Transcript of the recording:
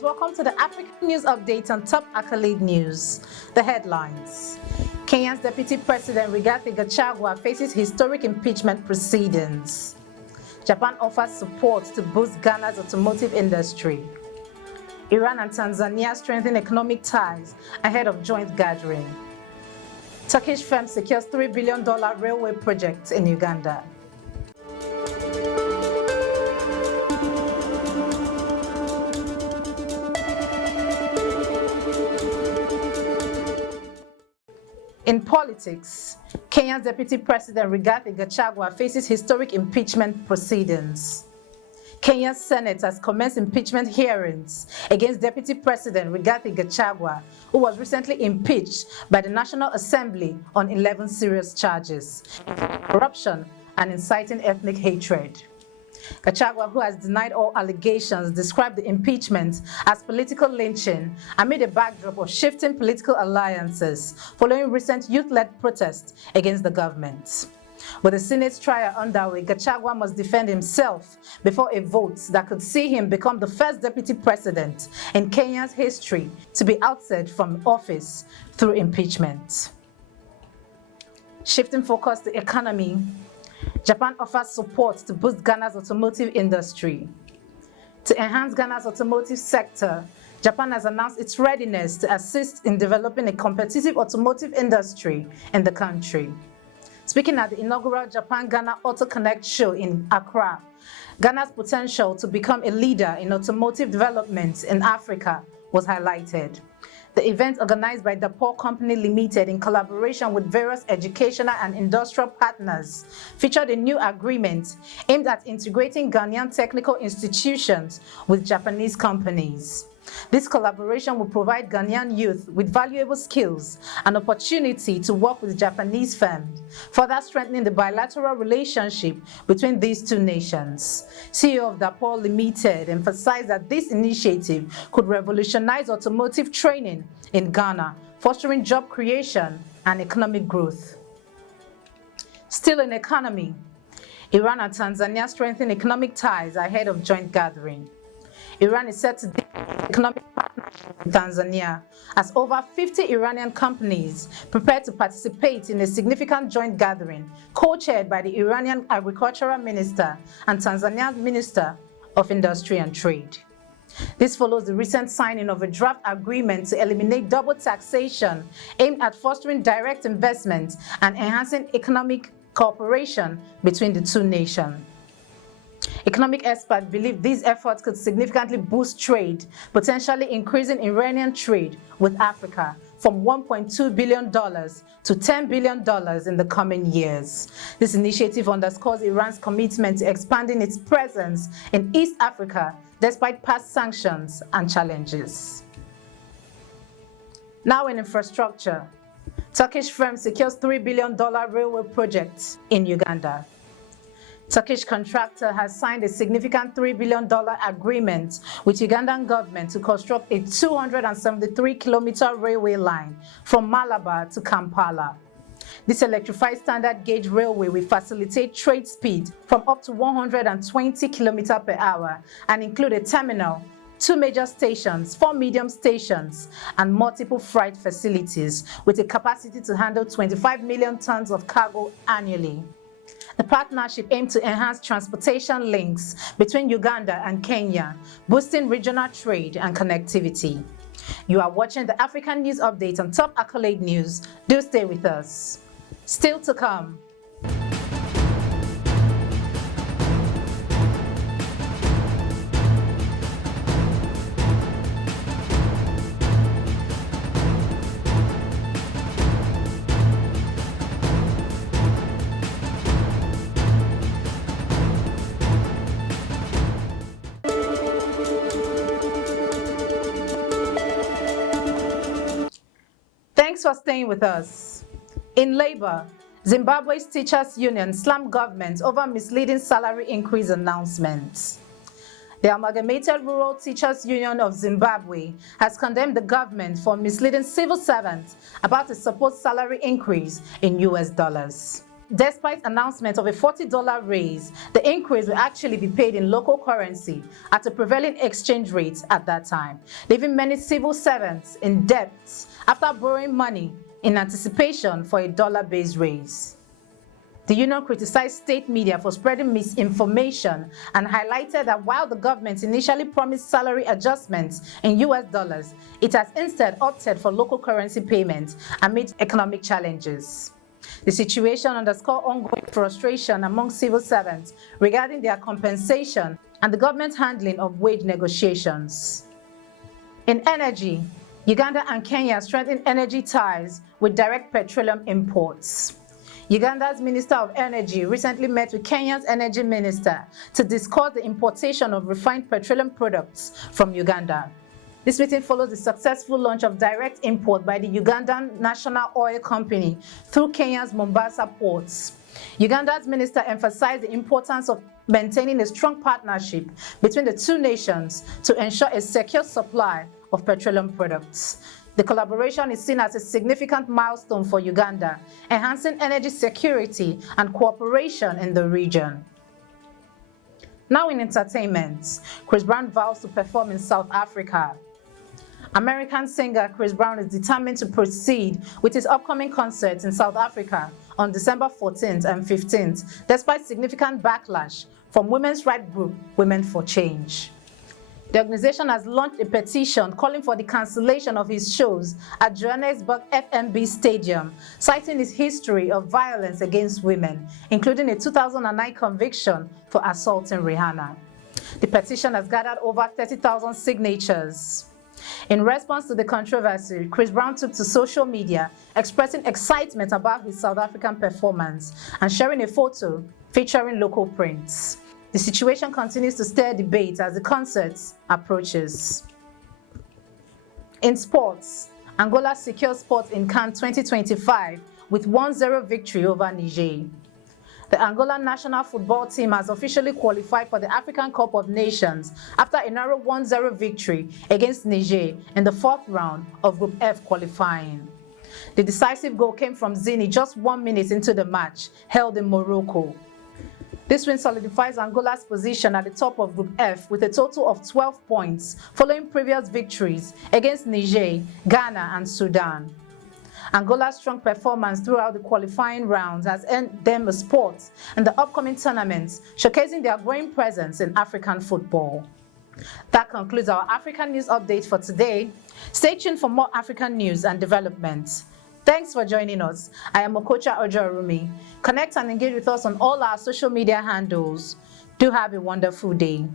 viewers, welcome to the African News Update on Top Accolade News. The headlines. Kenya's Deputy President Rigathi Gachagua faces historic impeachment proceedings. Japan offers support to boost Ghana's automotive industry. Iran and Tanzania strengthen economic ties ahead of joint gathering. Turkish firm secures $3 billion railway project in Uganda. In politics, Kenya's Deputy President Rigathi Gachagua faces historic impeachment proceedings. Kenya's Senate has commenced impeachment hearings against Deputy President Rigathi Gachagua, who was recently impeached by the National Assembly on 11 serious charges: corruption and inciting ethnic hatred. Gachagua, who has denied all allegations, described the impeachment as political lynching amid a backdrop of shifting political alliances following recent youth-led protests against the government. With the Senate's trial underway, Gachagua must defend himself before a vote that could see him become the first deputy president in Kenya's history to be ousted from office through impeachment. Shifting focus to economy, Japan offers support to boost Ghana's automotive industry. To enhance Ghana's automotive sector, Japan has announced its readiness to assist in developing a competitive automotive industry in the country. Speaking at the inaugural Japan-Ghana Auto Connect show in Accra, Ghana's potential to become a leader in automotive development in Africa was highlighted. The event, organized by the Paul Company Limited in collaboration with various educational and industrial partners, featured a new agreement aimed at integrating Ghanaian technical institutions with Japanese companies. This collaboration will provide Ghanaian youth with valuable skills and opportunity to work with Japanese firms, further strengthening the bilateral relationship between these two nations. CEO of Dapol Limited emphasized that this initiative could revolutionize automotive training in Ghana, fostering job creation and economic growth. Still in economy, Iran and Tanzania strengthen economic ties ahead of joint gathering. Iran is set to deepen economic partnership with Tanzania as over 50 Iranian companies prepare to participate in a significant joint gathering co-chaired by the Iranian Agricultural Minister and Tanzania's Minister of Industry and Trade. This follows the recent signing of a draft agreement to eliminate double taxation aimed at fostering direct investment and enhancing economic cooperation between the two nations. Economic experts believe these efforts could significantly boost trade, potentially increasing Iranian trade with Africa from $1.2 billion to $10 billion in the coming years. This initiative underscores Iran's commitment to expanding its presence in East Africa despite past sanctions and challenges. Now in infrastructure, Turkish firm secures $3 billion railway project in Uganda. Turkish contractor has signed a significant $3 billion agreement with Ugandan government to construct a 273-kilometer railway line from Malaba to Kampala. This electrified standard gauge railway will facilitate trade speed from up to 120 km per hour and include a terminal, 2 major stations, 4 medium stations, and multiple freight facilities with a capacity to handle 25 million tons of cargo annually. The partnership aims to enhance transportation links between Uganda and Kenya, boosting regional trade and connectivity. You are watching the African News Update on Top Accolade News. Do stay with us. Still to come. Thanks for staying with us. In labor, Zimbabwe's teachers' union slammed government over misleading salary increase announcements. The Amalgamated Rural Teachers Union of Zimbabwe has condemned the government for misleading civil servants about a supposed salary increase in US dollars. despite announcement of a $40 raise, the increase will actually be paid in local currency at a prevailing exchange rate at that time, leaving many civil servants in debt after borrowing money in anticipation for a dollar-based raise. The union criticized state media for spreading misinformation and highlighted that while the government initially promised salary adjustments in US dollars, it has instead opted for local currency payments amid economic challenges. The situation underscores ongoing frustration among civil servants regarding their compensation and the government's handling of wage negotiations. In energy, Uganda and Kenya strengthen energy ties with direct petroleum imports. Uganda's Minister of Energy recently met with Kenya's Energy Minister to discuss the importation of refined petroleum products from Uganda. This meeting follows the successful launch of direct import by the Ugandan National Oil Company through Kenya's Mombasa ports. Uganda's minister emphasized the importance of maintaining a strong partnership between the two nations to ensure a secure supply of petroleum products. The collaboration is seen as a significant milestone for Uganda, enhancing energy security and cooperation in the region. Now in entertainment, Chris Brown vows to perform in South Africa. American singer Chris Brown is determined to proceed with his upcoming concerts in South Africa on December 14th and 15th, despite significant backlash from women's rights group Women for Change. The organization has launched a petition calling for the cancellation of his shows at Johannesburg FNB Stadium, citing his history of violence against women, including a 2009 conviction for assaulting Rihanna. The petition has gathered over 30,000 signatures. In response to the controversy, Chris Brown took to social media, expressing excitement about his South African performance and sharing a photo featuring local prints. The situation continues to stir debate as the concert approaches. In sports, Angola secures spot in CAN 2025 with 1-0 victory over Niger. The Angola national football team has officially qualified for the African Cup of Nations after a narrow 1-0 victory against Niger in the fourth round of Group F qualifying. The decisive goal came from Zini just 1 minute into the match, held in Morocco. This win solidifies Angola's position at the top of Group F with a total of 12 points, following previous victories against Niger, Ghana, and Sudan. Angola's strong performance throughout the qualifying rounds has earned them a spot in the upcoming tournaments, showcasing their growing presence in African football. That concludes our African news update for today. Stay tuned for more African news and developments. Thanks for joining us. I am Okocha Ojo-Arumi. Connect and engage with us on all our social media handles. Do have a wonderful day.